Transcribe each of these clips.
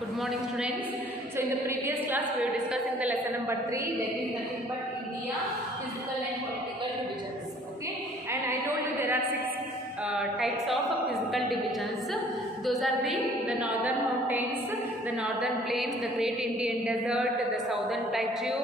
Good morning, students. So in the previous class we were discussing the lesson number 3, that is nothing but India physical and political divisions. Okay, and I told you there are 6 types of physical divisions. Those are the northern mountains, the northern plains, the great Indian desert, the southern plateau,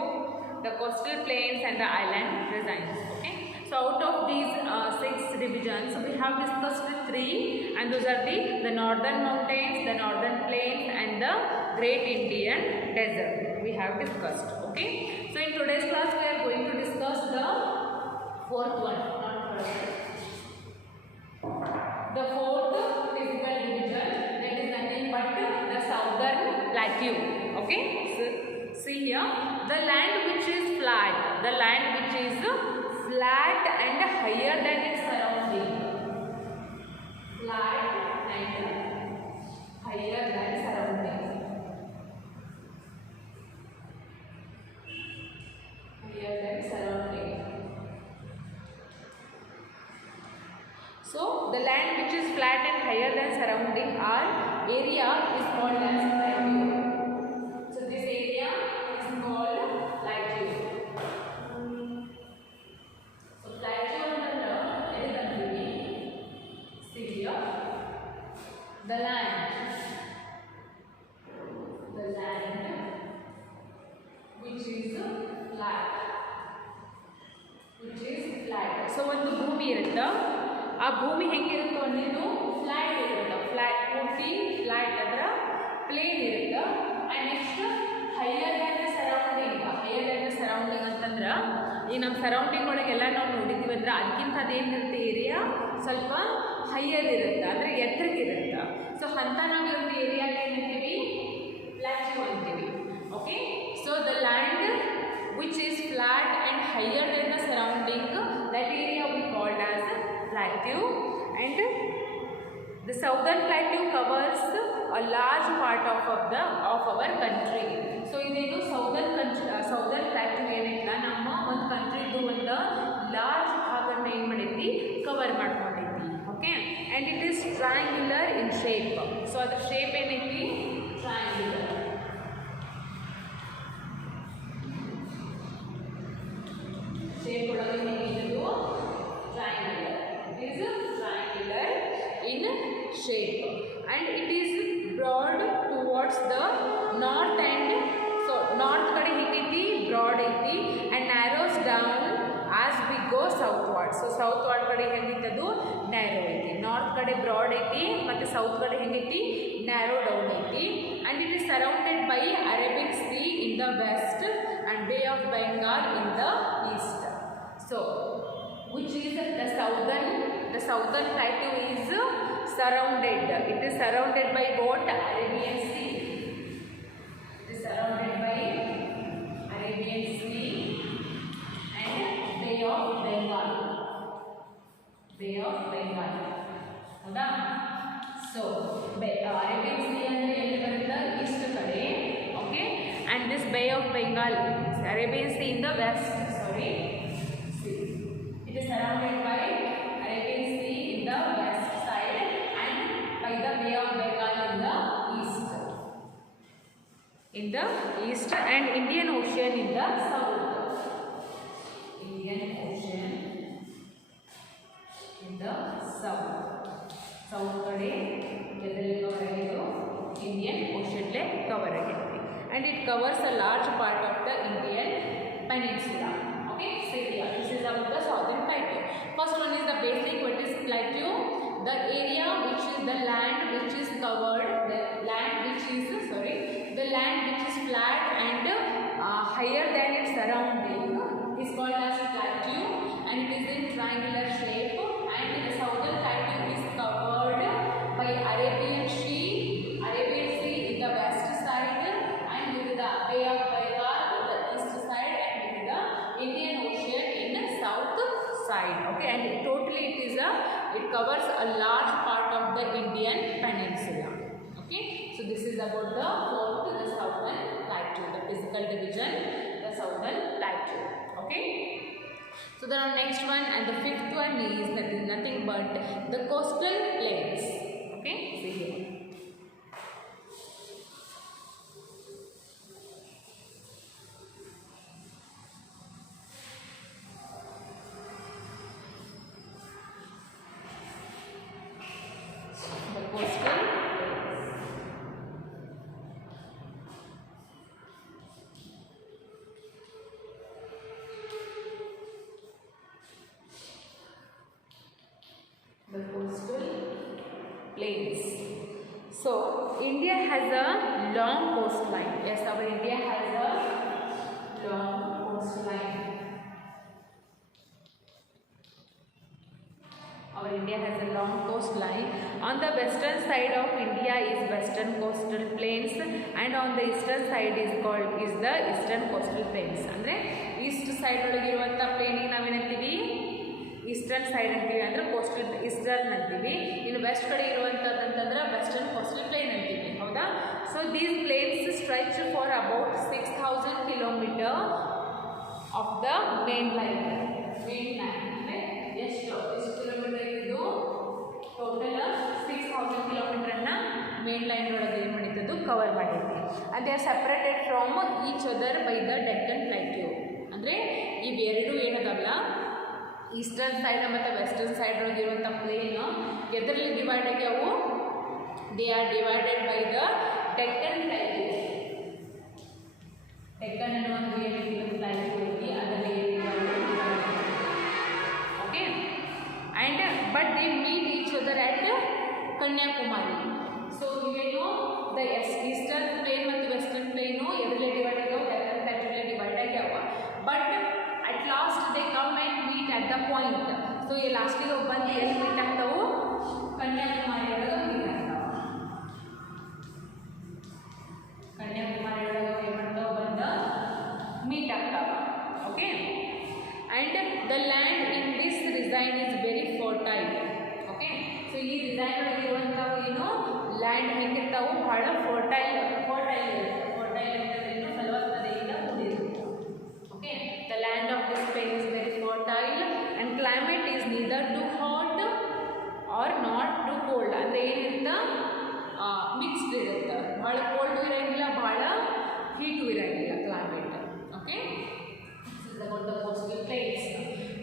the coastal plains and the island regions. Okay, so out of these 6 divisions we have discussed 3, and those are the northern mountains, the northern plains and the great Indian desert we have discussed. Okay, so in today's class we are going to discuss the fourth one, not third. The fourth physical division, that is nothing but the southern plateau. Okay, so see here, the land which is flat, the land which is flat and higher than its surrounding. Flat and higher than surrounding. Higher than surrounding. So the land which is flat and higher than surrounding, our area is called as plateau. So this area is called plateau. So plateau under is the see here, the land which is flat. So ಒಂದು ಭೂಮಿ ಇರುತ್ತೆ, ಆ ಭೂಮಿ ಹೆಂಗಿರುತ್ತೆ ಅನ್ನೋದು flat ಇರುತ್ತೆ, flat ಪೂರ್ತಿ flat ಅಂದ್ರೆ ಪ್ಲೇನ್ ಇರುತ್ತೆ. And next higher than the surrounding. Higher than the surrounding ಅಂತಂದ್ರೆ ಈ ನಮ್ಮ ಸರೌಂಡಿಂಗ್ ಒಳಗೆಲ್ಲ ನಾವು ನೋಡಿದ್ದೀವಿ ಅಂದ್ರೆ ಅದಕ್ಕಿಂತ ಅದೇನಿರುತ್ತೆ ಏರಿಯಾ ಸ್ವಲ್ಪ ಹೈಯರ್ ಇರುತ್ತೆ, ಅಂದರೆ ಎತ್ತರಕ್ಕಿರುತ್ತೆ. ಸೊ ಅಂತ ನಾವು ಈ ಒಂದು ಏರಿಯಾಗೆ ಏನಂತೀವಿ, ಪ್ಲಾಟ್ಯೂ ಅಂತೀವಿ. Okay, so the land which is flat and higher than the surrounding, that area we called as plateau. And the southern plateau covers a large part of our country. So iದೇನು southern plateau ಏನಿಲ್ಲ ನಮ್ಮ ಒಂದು ಕಂಟ್ರಿದು ಒಂದು large ಭಾಗನ ಏನು ಮಾಡೈತಿ, cover ಮಾಡ್ಕೊಂಡೈತಿ. Okay, and it is triangular in shape. So ಅದ್ರ shape ಏನೈತಿ, ಟ್ರಯಾಂಗ್ಯುಲರ್. Shape ಒಳಗೆ ಹೇಗಿದ್ದು triangular. It is triangular in shape and it is broad towards the north end. So north ಕಡೆ ಹೇಗೈತಿ, broad ಐತಿ and narrows down as we go southward. So southward ಕಡೆ ಹೆಂಗೈತಿ, ಅದು narrow ಐತಿ. north ಕಡೆ broad ಐತಿ ಮತ್ತು south ಕಡೆ ಹೆಂಗೈತಿ, narrow down ಐತಿ. and it is surrounded by Arabic Sea in the west and Bay of Bengal in the east. So which is the southern plateau is surrounded. It is surrounded by what? Arabian Sea. It is surrounded by Arabian Sea and Bay of Bengal. Bay of Bengal. ಹೌದಾ? So Arabian Sea ಅಂದರೆ ಎಲ್ಲಿ ಬರುತ್ತೆ, East ಕಡೆ. Okay, and this Bay of Bengal, Arabian Sea in the west. Sorry. It is surrounded by Arabian Sea in the west side and by the Bay of Bengal in the east. In the east and Indian Ocean in the south. Indian Ocean in the south. South kade ಎದರಲ್ಲಿ cover ಆಗಿದ್ದು, Indian Ocean le cover ಆಗಿತ್ತು. And it covers a large part of the Indian peninsula. Okay, so here this is about the southern plateau. First one is the basic, what is plateau? The area which is the land which is covered, the land which is flat and higher than its surrounding is called as plateau, and it is in triangular shape. And the southern plateau is covered by Arabian Sea in the west side and with the Bay of Bengal in the east side and with the Indian Ocean in the south side. Okay, and totally it covers a large part of the Indian peninsula. Okay, so this is about the fourth, the southern plateau, the physical division, the southern plateau. Okay, so the next one and the fifth one is nothing but the coastal plains. Okay, see here. India has a long coastline. Yes, our India has a long coastline. Our India has a long coastline. On the western side of India is western coastal plains, and on the eastern side is the eastern coastal plains. ಅಂದ್ರೆ East side ಒಳಗೆ ಇರುವಂತ plane ನಾವೇನಂತೀವಿ eastern side ಅಂತೀವಿ, ಅಂದ್ರೆ coastal eastern ಅಂತೀವಿ. ಇನ್ನು West ಕಡೆ ಇರುವಂತದಂತಂದ್ರೆ western coastal plain ಅಂತೀವಿ, ಹೌದಾ? So these plains stretch for about 6000 kilometre of the main line. ಅಂದ್ರೆ ಎಷ್ಟು ಕಿಲೋಮೀಟರ್ ಇದು? ಟೋಟಲ್ 6000 ಕಿಲೋಮೀಟರ್ನ ಮೇನ್ ಲೈನ್ ಒಳಗೆ ಏನು ಮಾಡಿದ್ದು ಕವರ್ ಮಾಡೈತಿ. and they are separated from each other by the Deccan Plateau. ಅಂದರೆ ಇವೆರಡು ಏನದಲ್ಲ, ಈಸ್ಟರ್ನ್ ಸೈಡ್ ಮತ್ತು ವೆಸ್ಟರ್ನ್ ಸೈಡ್ ಒಳಗೆ ಇರುವಂಥ ಪ್ಲೇನ್ ಎದರಲ್ಲಿ ಡಿವೈಡ್ ಆಗ್ಯಾವು? They are divided by the Deccan plateau. Deccan ಅನ್ನುವಂಥ ಏನು ಪ್ಲಾಟ್ಯೂ ಐತಿ ಅದರಲ್ಲಿ okay. And but they meet each other at Kanyakumari. So ಇವೇನು ದ ಈಸ್ಟರ್ನ್ ಪ್ಲೇನ್ ಮತ್ತು ವೆಸ್ಟರ್ನ್ ಪ್ಲೇನು ಎದರಲ್ಲಿ ಡಿವೈಡ್ ಆಗ್ಯಾವ? ಡೆಕ್ಕನ್ ಪ್ಲಾಟ್ಯೂಲಿ ಡಿವೈಡ್ ಆಗ್ಯಾವ. But at last they come and meet at the point. So ये last के ಬಂದು ಎಲ್ಲಿ ಮೀಟ್ ಆಗ್ತಾವು? ಕನ್ಯಾಕುಮಾರಿ ಒಳಗೆ ಮೀಟ್ ಆಗ್ತಾವ. ಕನ್ಯಾಕುಮಾರಿ ಒಳಗೆ ಏನು ಮಾಡ್ತಾವ? ಬಂದ ಮೀಟ್ ಆಗ್ತಾವ. Okay. and the land in this region is very fertile. Okay. So ಈ ಡಿಸೈನ್ ಒಳಗೆ ಇರುವಂಥವು ಏನು ಲ್ಯಾಂಡ್ ಹೆಂಗಿರ್ತಾವು? ಬಹಳ ಫರ್ಟೈಲ್ ಇರುತ್ತೆ. ಫರ್ಟೈಲ್ ಅಂತಂದ್ರೆ ಫಲವತ್ತತೆಯಿಂದ ಕೂಡಿರುತ್ತೆ. Okay, the land of this plain is very fertile and climate is neither too hot or not too cold. ಅಂದರೆ ಏನಿರುತ್ತ mixed ಇರುತ್ತೆ, ಭಾಳ ಕೋಲ್ಡು ಇರೋಂಗಿಲ್ಲ, ಭಾಳ ಹೀಟು ಇರೋಂಗಿಲ್ಲ climate. Okay, this is about the coastal plains.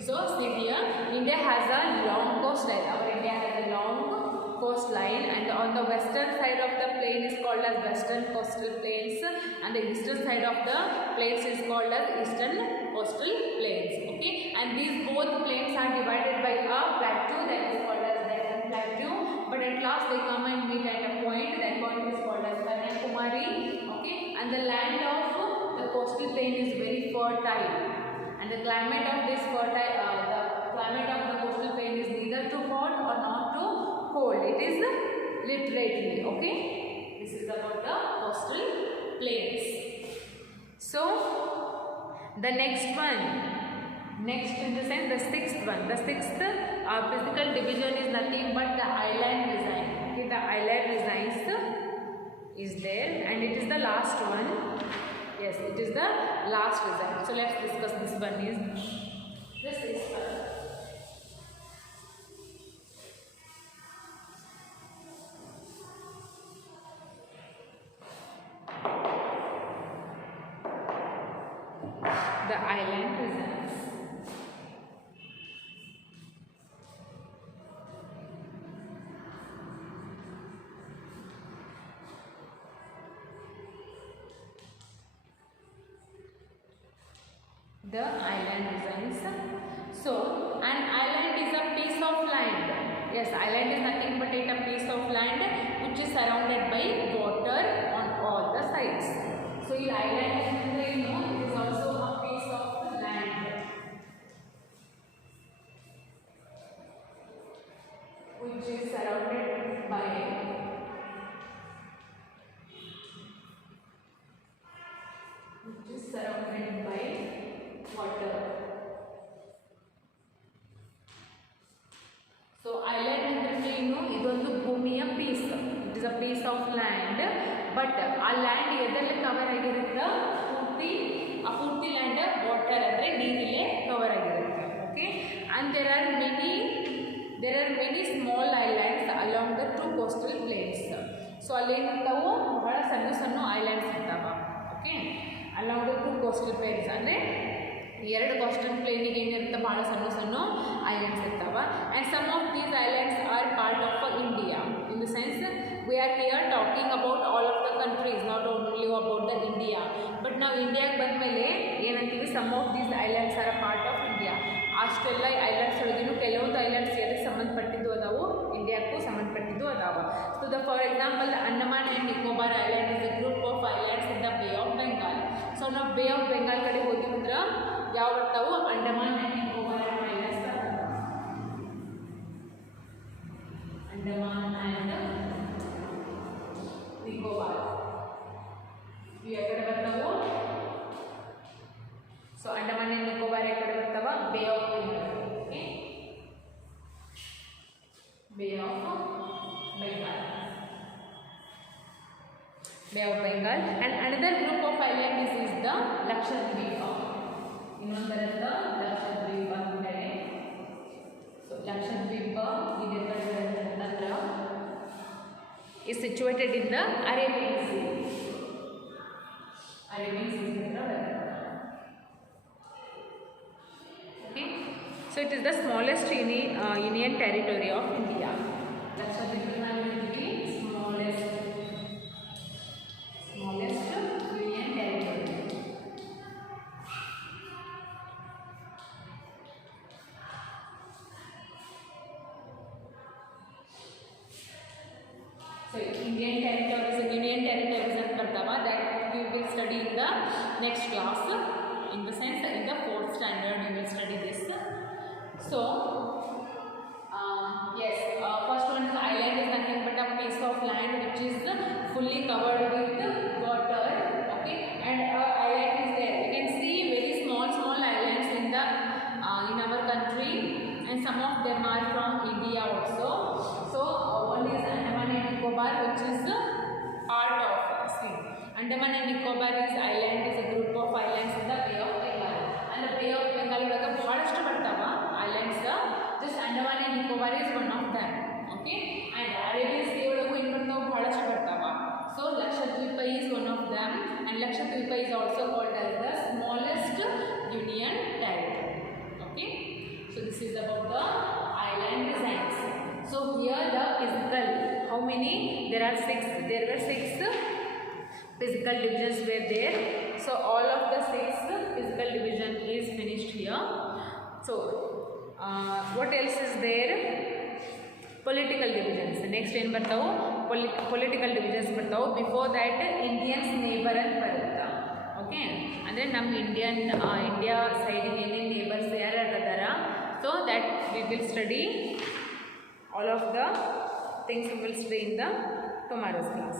So see here, India has a long coastline. Our India has a long coastline, and on the western side of the plain is called as western coastal plains, and the eastern side of the plains is called as eastern coastal plains. Okay, and these both plains are divided by a plateau that is called as Deccan Plateau, but at last they come and meet at a point. That point is called as Kanyakumari. Okay, and the land of the coastal plain is very fertile, and the climate of this the climate of the coastal plain is neither too hot or not too cold. It is literally. Okay, this is about the coastal plains. So the next in the sense, the sixth one, the sixth physical division is nothing but the island design. Okay, the island designs is there, and it is the last one. Yes, it is the last design. So let's discuss this one. Is the sixth one. The island designs. The island designs. So an island is a piece of land. Yes, island is nothing but a piece of land which is surrounded by water on all the sides. So the island is also a piece of land which is surrounded by water. So island ಅಂದ್ರೆ ಏನು? ಇದೊಂದು ಭೂಮಿಯ piece. It is a piece of land, but ಆ land ಎದರಲ್ಲಿ cover ಆಗಿರುತ್ತೆ? ಆ ಪೂರ್ತಿ land water ಅಂದರೆ ನೀರಿಲ್ಲೇ ಕವರ್ ಆಗಿರುತ್ತೆ. Okay, and there are many small islands along the 2 coastal plains. So ಅಲ್ಲೇನಿರ್ತಾವು? ಬಹಳ ಸಣ್ಣ ಐಲ್ಯಾಂಡ್ಸ್ ಇರ್ತಾವ. Okay, along the 2 coastal plains ಅಂದರೆ 2 coastal ಪ್ಲೇನಿಗೆ ಏನಿರುತ್ತೆ? ಭಾಳ ಸಣ್ಣ ಐಲ್ಯಾಂಡ್ಸ್ ಇರ್ತಾವ. And some of these islands are part of India. In the sense we are here talking about all of the countries, not only about the India. But ನಾವು ಇಂಡಿಯಾಗೆ ಬಂದ ಮೇಲೆ ಏನಂತೀವಿ? Some of these islands are a part of India. ಅಷ್ಟೆಲ್ಲ islands ಒಳಗಿನೂ ಕೆಲವೊಂದು islands ಎದಕ್ಕೆ ಸಂಬಂಧಪಟ್ಟಿದ್ದು ಅದಾವು? ಇಂಡಿಯಾಕ್ಕೂ ಸಂಬಂಧಪಟ್ಟಿದ್ದು ಇದ್ದು ಅದಾವ. So for example the Andaman and Nicobar island is a group of islands in the Bay of Bengal. So ನಾವು ಬೇ ಆಫ್ ಬೆಂಗಾಲ್ ಕಡೆ ಹೋದ್ವಿ ಅಂದ್ರೆ ಯಾವ ಬರ್ತಾವು? ಅಂಡಮಾನ್ ಆ್ಯಂಡ್ ನಿಕೋಬಾರ್ ಐಲ್ಯಾಂಡ್ಸ್ ಬರ್ತಾವ. ಅಂಡಮಾನ್ ಆ್ಯಂಡ್ ನಿಕೋಬಾರ್ ಇವು ಯಾಕಡೆ ಬರ್ತಾವು? ಸೊ ಅಂಡಮಾನ್ ಆ್ಯಂಡ್ ನಿಕೋಬಾರ್ ಯಾಕಡೆ ಬರ್ತಾವ? ಬೇ of Bengal. Okay, Bay of Bengal. Bay of Bengal. And another group of islands is the Lakshadweep. ಇನ್ನೊಂದು ಬರುತ್ತೆ ಲಕ್ಷದ್ವೀಪ ಅಂತೇಳಿ. ಸೊ ಲಕ್ಷದ್ವೀಪ ಇದು ಅಂತಂದ್ರೆ is situated in the Arabian Sea. Arabian Sea ಅಂತ ಬರುತ್ತೆ. Okay, so it is the smallest union territory of India. Lakshadweep is smallest union territory. So union territories ಅಂತ ಬರ್ತಾವ. That you will study in the next class. In the sense, in the 4th standard you will study this. So yes, first one is island is nothing but a piece of land which is fully covered with water. Okay, and island is there. You can see very small islands in our country, and some of them are from India also. So one is Andaman and Nicobar, which is part of sea. Andaman and Nicobar is a group of islands in the Bay of Bengal. And the Bay of Bengal ಒಳಗೆ ಬಹಳಷ್ಟು ಬರ್ತಾವ islands. Just Andaman and Nicobar is one of them. Okay, and Arabian Sea ಒಳಗೂ ಇನ್ನು ಬರ್ತಾವ ಬಹಳಷ್ಟು ಬರ್ತಾವ. So Lakshadweep is one of them, and Lakshadweep is also called as the smallest union territory. Okay, so this is about the island designs. So here the physical, how many? There were 6 physical divisions were there. So all of the 6 physical division is finished here. So what else is there? Political divisions. Next ಏನು ಬರ್ತಾವು? Political divisions ಬರ್ತಾವು. Before that Indians neighbor ಅಂತ ಬರುತ್ತಾ. Okay, ಅಂದರೆ ನಮ್ಮ India ಸೈಡಿಗೆ ಏನೇನು neighbours ಯಾರು ಅದಾರ. So that we will study all of the things we will study in the tomorrow's class.